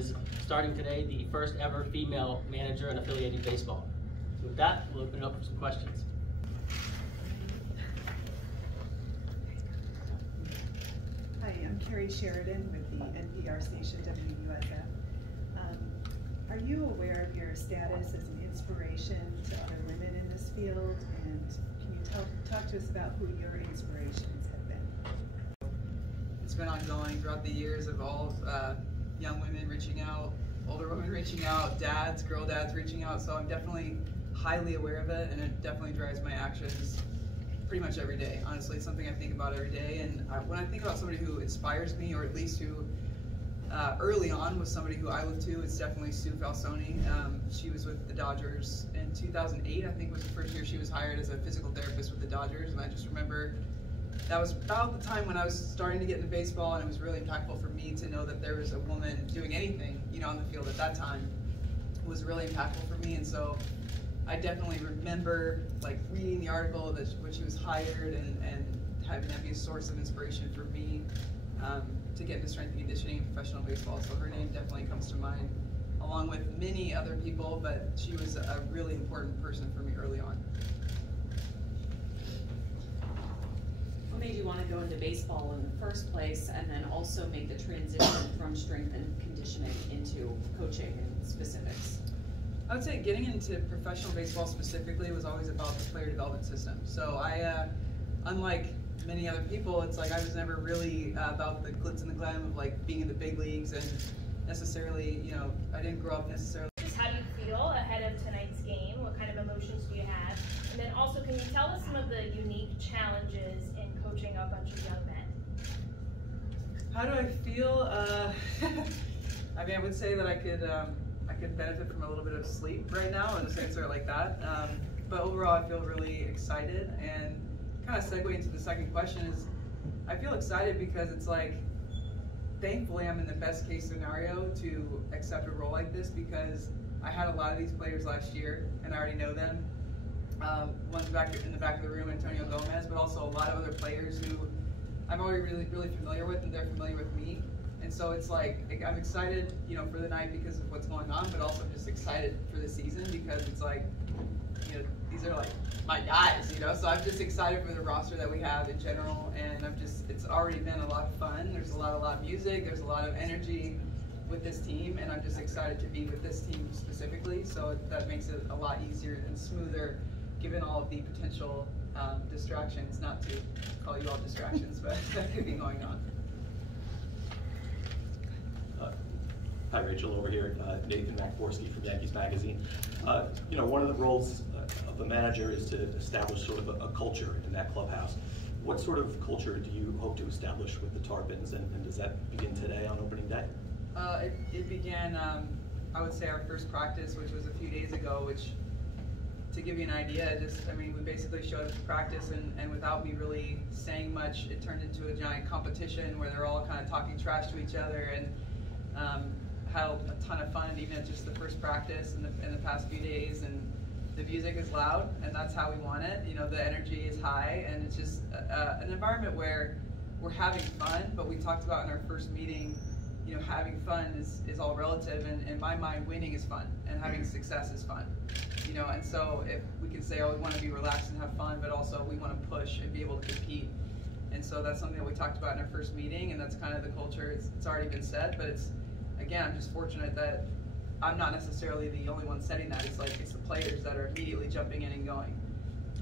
is, starting today, the first ever female manager in affiliated baseball. So with that, we'll open it up for some questions. Hi, I'm Carrie Sheridan with the NPR station WUSF. Are you aware of your status as an inspiration to other women in this field? And can you talk to us about who your inspirations have been? It's been ongoing throughout the years of all young women reaching out, older women reaching out, dads, girl dads reaching out. So I'm definitely highly aware of it, and it definitely drives my actions pretty much every day. Honestly, it's something I think about every day. And when I think about somebody who inspires me, or at least who early on was somebody who I looked to, it's definitely Sue Falsoni. She was with the Dodgers in 2008, I think was the first year she was hired as a physical therapist with the Dodgers. And I just remember that was about the time when I was starting to get into baseball, and it was really impactful for me to know that there was a woman doing anything, on the field at that time. It was really impactful for me. And so I definitely remember reading the article that when she was hired and having that be a source of inspiration for me to get into strength and conditioning in professional baseball. So her name definitely comes to mind, along with many other people, but she was a really important person for me early on. What made you want to go into baseball in the first place, and then also make the transition from strength and conditioning into coaching and specifics? I would say getting into professional baseball specifically was always about the player development system. So I, unlike many other people, it's like I was never really about the glitz and the glam of being in the big leagues, and necessarily, I didn't grow up necessarily. Just how do you feel ahead of tonight's game? What kind of emotions do you have? And then also, can you tell us some of the unique challenges in coaching a bunch of young men? How do I feel? I mean, I would say that I could benefit from a little bit of sleep right now, and just answer it like that. But overall, I feel really excited, and kind of segue into the second question is, I feel excited because it's thankfully I'm in the best case scenario to accept a role like this, because I had a lot of these players last year, and I already know them. One's back in the back of the room, Antonio Gomez, but also a lot of other players who I'm already really familiar with, and they're familiar with me. And so it's I'm excited, for the night because of what's going on, but also just excited for the season because it's these are my guys, so I'm just excited for the roster that we have in general, and it's already been a lot of fun. There's a lot of loud music, there's a lot of energy with this team, and I'm just excited to be with this team specifically, so that makes it a lot easier and smoother given all of the potential distractions, not to call you all distractions, but that could be going on. Hi, Rachel, over here, Nathan Makforski from Yankees Magazine. One of the roles of the manager is to establish sort of a culture in that clubhouse. What sort of culture do you hope to establish with the Tarpons, and does that begin today on opening day? It began, I would say, our first practice, which was a few days ago, which, to give you an idea, we basically showed up to practice, and without me really saying much, it turned into a giant competition where they're all kind of talking trash to each other, and had a ton of fun even at just the first practice in the past few days. And the music is loud, and that's how we want it. The energy is high, and it's just an environment where we're having fun. But we talked about in our first meeting, having fun is all relative, and in my mind, winning is fun, and having success is fun. And so if we can say, oh, we want to be relaxed and have fun, but also we want to push and be able to compete. And so that's something that we talked about in our first meeting, and that's kind of the culture. It's already been said, but again, I'm just fortunate that I'm not necessarily the only one setting that. It's the players that are immediately jumping in and going,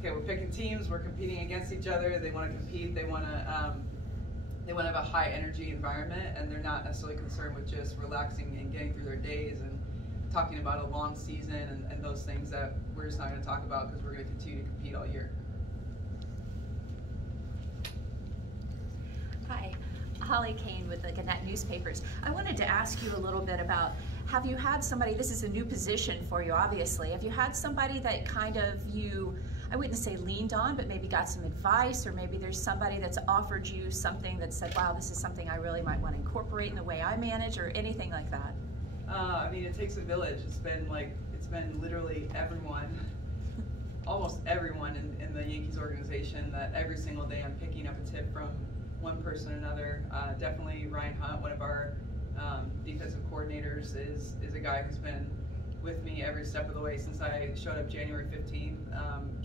okay, we're picking teams, we're competing against each other, they want to compete, they want to have a high energy environment, and they're not necessarily concerned with just relaxing and getting through their days and talking about a long season and those things that we're just not going to talk about because we're going to continue to compete all year. Hi, Holly Kane with the Gannett newspapers. I wanted to ask you a little bit about, have you had somebody, this is a new position for you obviously, have you had somebody that kind of I wouldn't say leaned on, but maybe got some advice, or maybe there's somebody that's offered you something that said, wow, this is something I really might want to incorporate in the way I manage, or anything like that? It takes a village. It's been literally everyone, almost everyone in the Yankees organization, that every single day I'm picking up a tip from one person or another. Definitely Ryan Hunt, one of our Defensive coordinators is a guy who's been with me every step of the way since I showed up January 15th.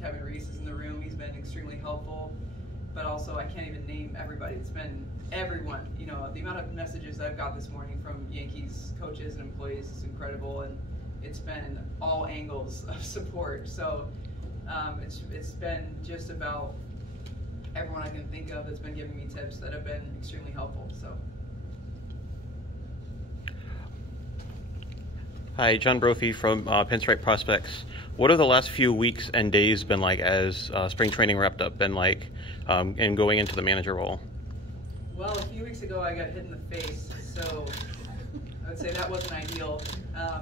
Kevin Reese is in the room. He's been extremely helpful, but also I can't even name everybody. It's been everyone. You know, the amount of messages that I've got this morning from Yankees coaches and employees is incredible, and it's been all angles of support. So it's been just about everyone I can think of that's been giving me tips that have been extremely helpful. So. Hi, John Brophy from Pinstriped Prospects. What have the last few weeks and days been like as spring training wrapped up, been like, and going into the manager role? Well, a few weeks ago I got hit in the face, so I would say that wasn't ideal.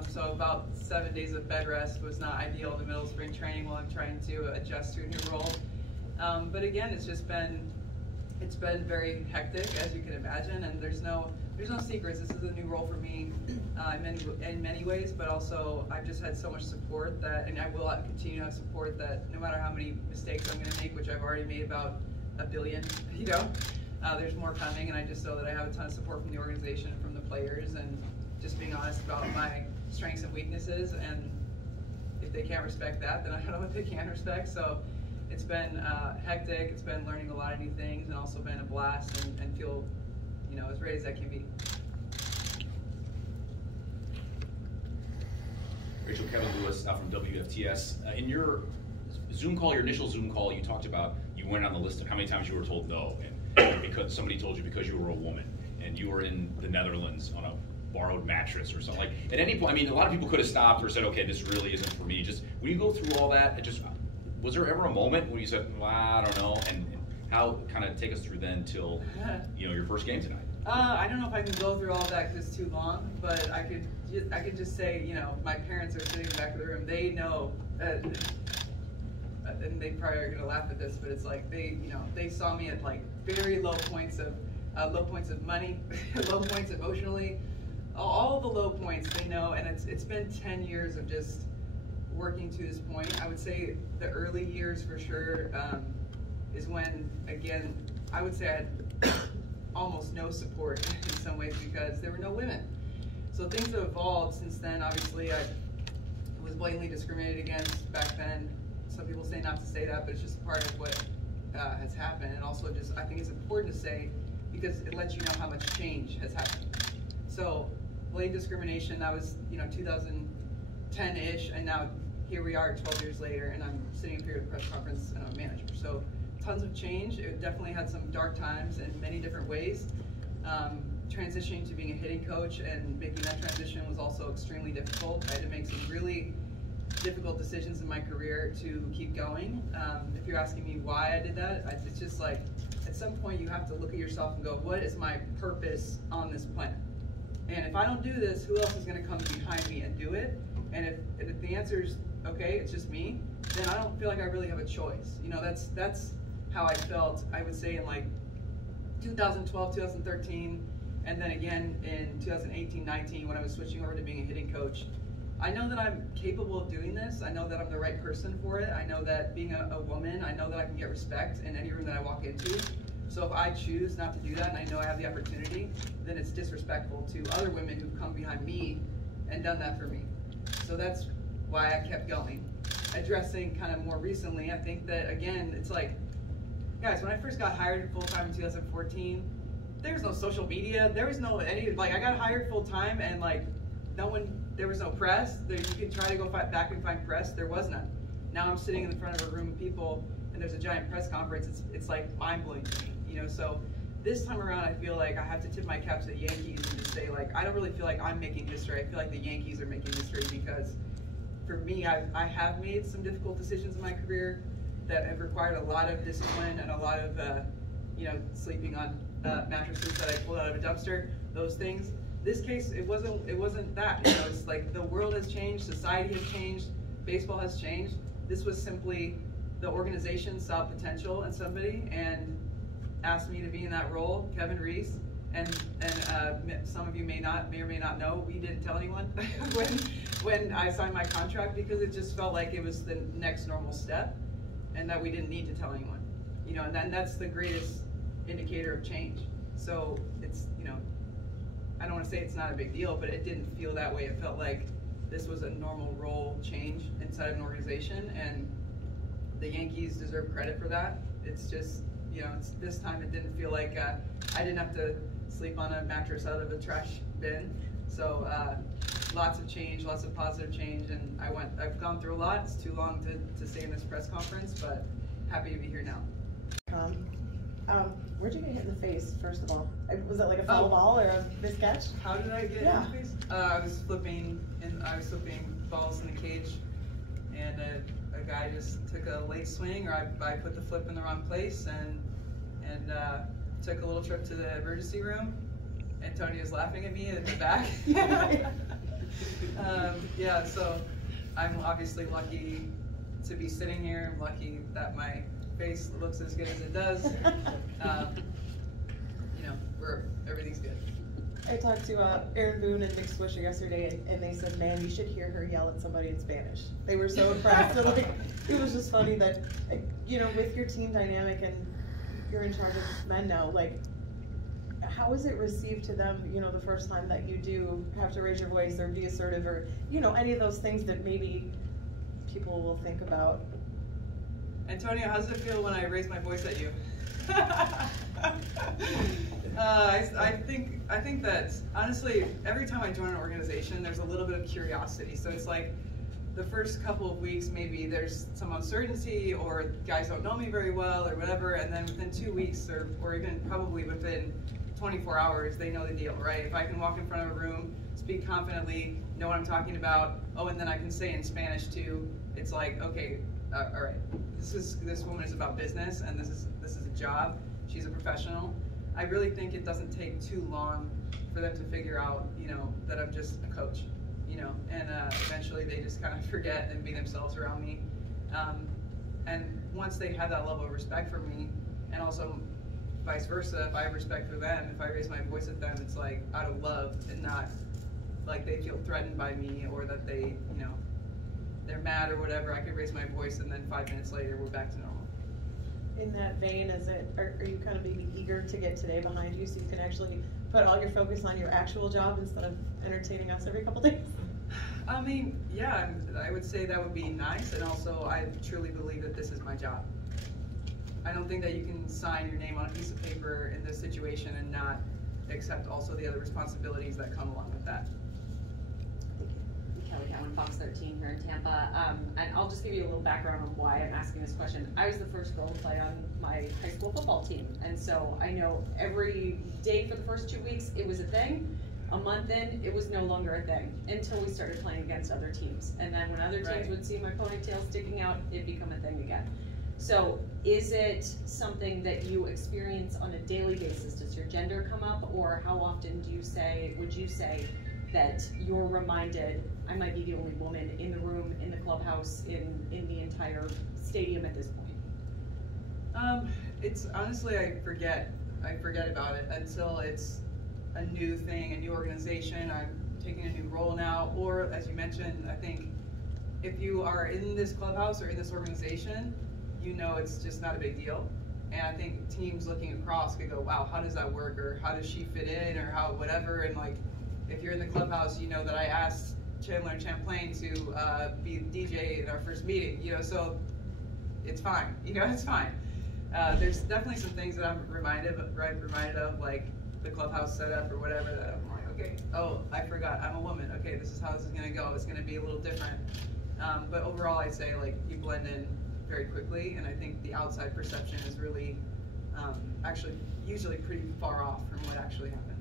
So about 7 days of bed rest was not ideal in the middle of spring training while I'm trying to adjust to a new role. But again, it's been very hectic, as you can imagine, and there's no secrets. This is a new role for me in many ways, but also I've just had so much support that, and I will continue to have support that no matter how many mistakes I'm going to make, which I've already made about a billion, you know, there's more coming, and I just know that I have a ton of support from the organization and from the players, and just being honest about my strengths and weaknesses, and if they can't respect that, then I don't know what they can respect. So it's been hectic. It's been learning a lot of new things, and also been a blast, and feel, you know, as ready as I can be. Rachel, Kevin Lewis from WFTS. In your Zoom call, your initial Zoom call, you talked about you went on the list of how many times you were told no, and because somebody told you because you were a woman, and you were in the Netherlands on a borrowed mattress or something. Like at any point, I mean, a lot of people could have stopped or said, okay, this really isn't for me. Just when you go through all that, was there ever a moment when you said, well, I don't know, and how, kind of take us through then till, you know, your first game tonight? I don't know if I can go through all of that because it's too long, but I could just say, you know, my parents are sitting in the back of the room. They know, and they probably are going to laugh at this, but it's like they saw me at like very low points of money, low points emotionally, all the low points they know, and it's been 10 years of just working to this point. I would say the early years for sure is when, again, I would say I had almost no support in some ways because there were no women. So things have evolved since then. Obviously, I was blatantly discriminated against back then. Some people say not to say that, but it's just part of what has happened. And also just, I think it's important to say because it lets you know how much change has happened. So blatant discrimination, that was, you know, 2010-ish, and now here we are 12 years later, and I'm sitting up here at a press conference and I'm a manager. So tons of change. It definitely had some dark times in many different ways. Transitioning to being a hitting coach and making that transition was also extremely difficult. I had to make some really difficult decisions in my career to keep going. If you're asking me why I did that, it's just like, at some point you have to look at yourself and go, what is my purpose on this planet? And if I don't do this, who else is going to come behind me and do it? And if the answer is, okay, it's just me, then I don't feel like I really have a choice. You know, that's how I felt, I would say, in like 2012, 2013, and then again in 2018-19 when I was switching over to being a hitting coach. I know that I'm capable of doing this. I know that I'm the right person for it. I know that being a woman, I know that I can get respect in any room that I walk into. So if I choose not to do that, and I know I have the opportunity, then it's disrespectful to other women who've come behind me and done that for me. So that's why I kept going. Addressing kind of more recently, I think that, again, it's like, guys, when I first got hired full-time in 2014, there was no social media, there was no I got hired full-time, and like, there was no press. You could try to go back and find press, there was none. Now I'm sitting in the front of a room of people, and there's a giant press conference. It's like mind-blowing to me, you know. So this time around, I feel like I have to tip my cap to the Yankees and just say, like, I don't really feel like I'm making history. I feel like the Yankees are making history because, for me, I have made some difficult decisions in my career that have required a lot of discipline and a lot of, you know, sleeping on mattresses that I pulled out of a dumpster. Those things. This case, it wasn't that. You know, it's like the world has changed, society has changed, baseball has changed. This was simply the organization saw potential in somebody and asked me to be in that role, Kevin Reese, and some of you may or may not know, we didn't tell anyone when I signed my contract because it just felt like it was the next normal step and that we didn't need to tell anyone. You know, and then that's the greatest indicator of change. So it's, you know, I don't want to say it's not a big deal, but it didn't feel that way. It felt like this was a normal role change inside of an organization, and the Yankees deserve credit for that. It's just, you know, this time it didn't feel like I didn't have to sleep on a mattress out of a trash bin. So lots of change, lots of positive change, and I've gone through a lot. It's too long to say in this press conference, but happy to be here now. Where'd you get hit in the face, first of all? Was that like a foul ball or a miscatch? How did I get in the face? I was flipping balls in the cage, and a guy just took a late swing, or I put the flip in the wrong place, and took a little trip to the emergency room. Antonio's laughing at me in the back. Yeah, so I'm obviously lucky to be sitting here. I'm lucky that my face looks as good as it does. You know, everything's good. I talked to Aaron Boone and Nick Swisher yesterday, and they said, man, you should hear her yell at somebody in Spanish. They were so impressed. So, like, it was just funny that, you know, with your team dynamic and you're in charge of men now, like, how is it received to them, you know, the first time that you do have to raise your voice or be assertive, or, you know, any of those things that maybe people will think about? Antonio, how does it feel when I raise my voice at you? I think that, honestly, every time I join an organization, there's a little bit of curiosity. So it's like the first couple of weeks, maybe there's some uncertainty, or guys don't know me very well, or whatever, and then within 2 weeks, or even probably within 24 hours, they know the deal, right? If I can walk in front of a room, speak confidently, know what I'm talking about, and then I can say in Spanish too, it's like, okay, all right, this woman is about business, and this is a job. She's a professional. I really think it doesn't take too long for them to figure out, you know, that I'm just a coach, you know, and eventually they just kind of forget and be themselves around me. And once they have that level of respect for me, and also vice versa, if I have respect for them, if I raise my voice at them, it's like out of love and not like they feel threatened by me, or that they, you know, they're mad or whatever. I could raise my voice, and then 5 minutes later we're back to normal. In that vein, are you kind of maybe eager to get today behind you so you can actually put all your focus on your actual job instead of entertaining us every couple days? I mean, yeah, I would say that would be nice, and also I truly believe that this is my job. I don't think that you can sign your name on a piece of paper in this situation and not accept also the other responsibilities that come along with that. Kelly Cowan, Fox 13 here in Tampa. And I'll just give you a little background on why I'm asking this question. I was the first girl to play on my high school football team. And so I know every day for the first 2 weeks, it was a thing. A month in, it was no longer a thing until we started playing against other teams. And then when other teams would see my ponytail sticking out, it'd become a thing again. So is it something that you experience on a daily basis? Does your gender come up, or how often would you say that you're reminded, I might be the only woman in the room, in the clubhouse, in the entire stadium at this point? It's honestly, I forget about it until it's a new thing, a new organization. I'm taking a new role now, or as you mentioned, I think if you are in this clubhouse or in this organization, you know it's just not a big deal. And I think teams looking across could go, wow, how does that work, or how does she fit in, or how whatever. And like, if you're in the clubhouse, you know that I asked Chandler and Champlain to be the DJ in our first meeting, you know, so it's fine, you know, it's fine. There's definitely some things that I'm reminded of, like the clubhouse setup or whatever, that I'm like, okay, oh, I forgot, I'm a woman, okay, this is how this is gonna go, it's gonna be a little different. But overall, I'd say like you blend in very quickly, and I think the outside perception is really actually usually pretty far off from what actually happens.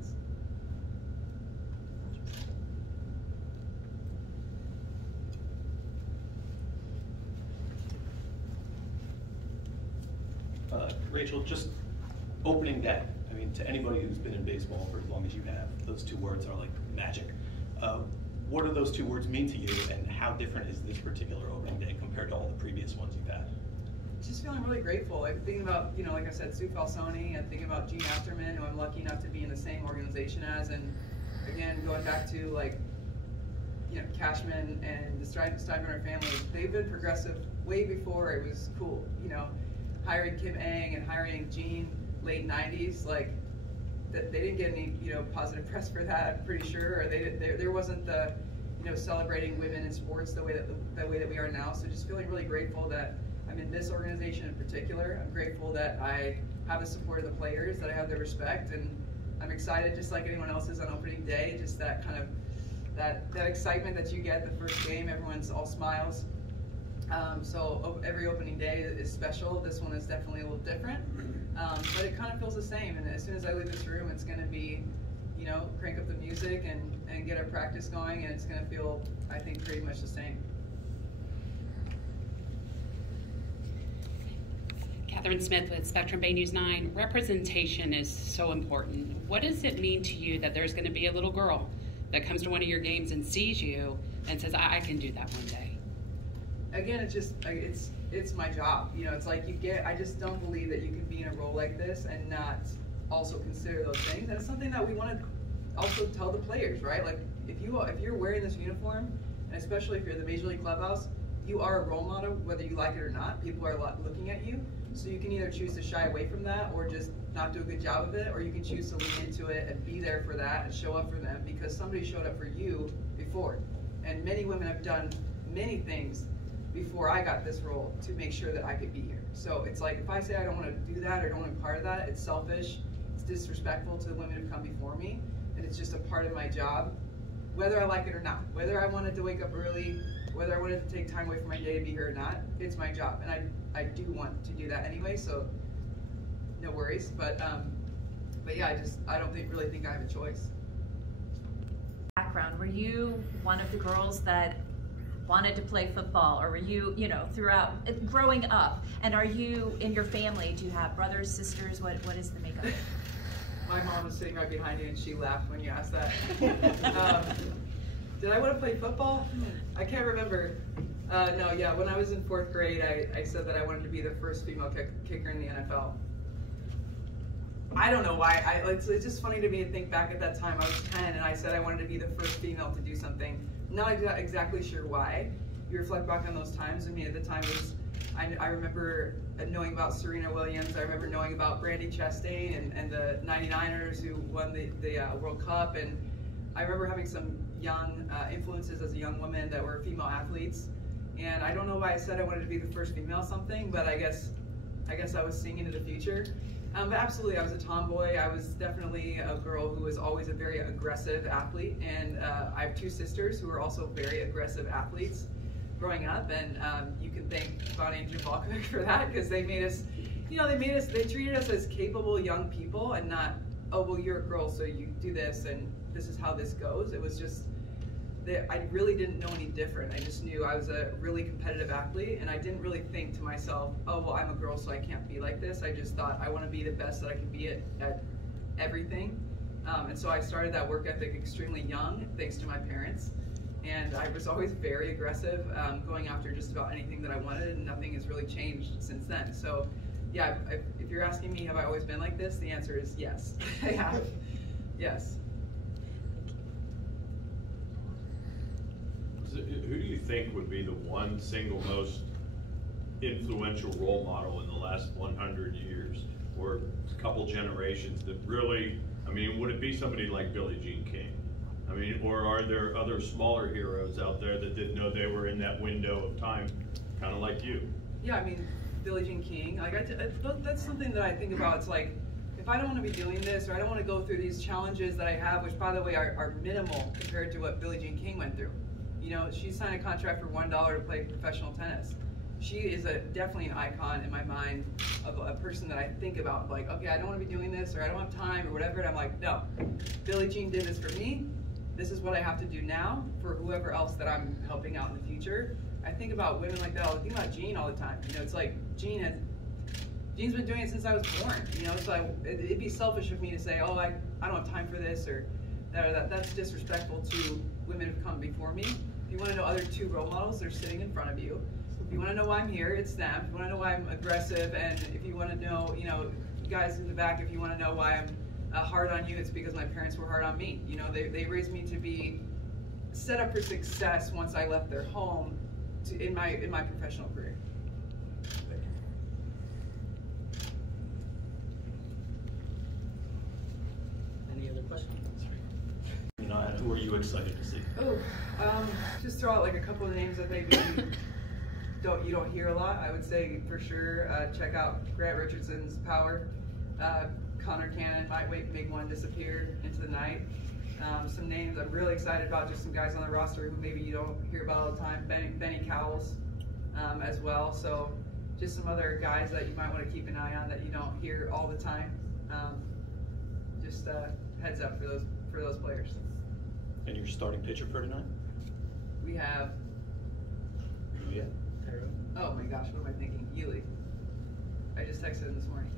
Rachel, just opening day. I mean, to anybody who's been in baseball for as long as you have, those two words are like magic. What do those two words mean to you, and how different is this particular opening day compared to all the previous ones you've had? Just feeling really grateful. I'm thinking about, you know, like I said, Sue Falsoni. I'm thinking about Gene Afterman, who I'm lucky enough to be in the same organization as, and again, going back to like, you know, Cashman and the Steinbrenner family, they've been progressive way before it was cool, you know. Hiring Kim Eng and hiring Gene late 90s, like, that they didn't get any, positive press for that, I'm pretty sure, or there wasn't the, celebrating women in sports the way that we are now. So just feeling really grateful that I'm in this organization in particular. I'm grateful that I have the support of the players, that I have their respect, and I'm excited just like anyone else is on opening day, just that kind of, that excitement that you get the first game, everyone's all smiles. So every opening day is special. This one is definitely a little different, but it kind of feels the same. And as soon as I leave this room, it's going to be, crank up the music and get our practice going, and it's going to feel, I think, pretty much the same. Catherine Smith with Spectrum Bay News 9. Representation is so important. What does it mean to you that there's going to be a little girl that comes to one of your games and sees you and says, I can do that one day? Again, it's just, it's my job. It's like I just don't believe that you can be in a role like this and not also consider those things. And it's something that we want to also tell the players, right? Like, if you're wearing this uniform, and especially if you're in the Major League Clubhouse, you are a role model, whether you like it or not. People are looking at you. So you can either choose to shy away from that or just not do a good job of it, or you can choose to lean into it and be there for that and show up for them because somebody showed up for you before. And many women have done many things before I got this role to make sure that I could be here. So it's like, if I say I don't want to do that or don't want to be part of that, it's selfish, it's disrespectful to the women who've come before me, and it's just a part of my job, whether I like it or not. Whether I wanted to wake up early, whether I wanted to take time away from my day to be here or not, it's my job. And I do want to do that anyway, so no worries. But yeah, I don't really think I have a choice. Background, were you one of the girls that wanted to play football, or were you, throughout growing up? And are you, in your family, do you have brothers, sisters? What is the makeup? My mom was sitting right behind you and she laughed when you asked that. Did I want to play football? I can't remember. No, yeah, when I was in 4th grade, I said that I wanted to be the first female kicker in the NFL. I don't know why. It's just funny to me to think back at that time. I was 10 and I said I wanted to be the first female to do something. Not exactly sure why. You reflect back on those times. I mean, at the time, I remember knowing about Serena Williams. I remember knowing about Brandi Chastain and the 99ers who won the World Cup. And I remember having some young influences as a young woman that were female athletes. And I don't know why I said I wanted to be the first female something, but I guess I was seeing into the future. But absolutely, I was a tomboy. I was definitely a girl who was always a very aggressive athlete. And I have 2 sisters who are also very aggressive athletes growing up. And you can thank Bonnie and Rachel Balkovec for that, because they made us, they treated us as capable young people and not, oh, well, you're a girl, so you do this and this is how this goes. It was just, I really didn't know any different. I just knew I was a really competitive athlete, and I didn't really think to myself, oh, well, I'm a girl, so I can't be like this. I just thought I want to be the best that I can be at everything. And so I started that work ethic extremely young, thanks to my parents. And I was always very aggressive, going after just about anything that I wanted, and nothing has really changed since then. So yeah, if you're asking me, have I always been like this? The answer is yes, I have, yes. Who do you think would be the one single most influential role model in the last 100 years or a couple generations that really, I mean, would it be somebody like Billie Jean King? I mean, or are there other smaller heroes out there that didn't know they were in that window of time, kind of like you? Yeah, I mean, Billie Jean King, like that's something that I think about. It's like, if I don't want to be doing this, or I don't want to go through these challenges that I have, which by the way are minimal compared to what Billie Jean King went through. She signed a contract for $1 to play professional tennis. She is definitely an icon in my mind of a person that I think about, like, okay, I don't want to be doing this, or I don't have time, or whatever, and I'm like, no, Billie Jean did this for me. This is what I have to do now for whoever else that I'm helping out in the future. I think about women like that. I think about Jean all the time. It's like Jean's been doing it since I was born. So it'd be selfish of me to say, oh, I don't have time for this, or that. That's disrespectful to women who've come before me. If you want to know other 2 role models, they're sitting in front of you. If you want to know why I'm here, it's them. If you want to know why I'm aggressive, and if you want to know, you guys in the back, if you want to know why I'm hard on you, it's because my parents were hard on me. They raised me to be set up for success once I left their home in my professional career. you excited to see? Oh, just throw out like a couple of names that maybe you don't hear a lot. I would say for sure check out Grant Richardson's power. Connor Cannon might make one disappear into the night. Some names I'm really excited about, just some guys on the roster who maybe you don't hear about all the time. Benny Cowles as well. So just some other guys that you might want to keep an eye on that you don't hear all the time. Just heads up for those players. And your starting pitcher for tonight? We have. Yeah. Oh my gosh, what am I thinking? Ely. I just texted him this morning.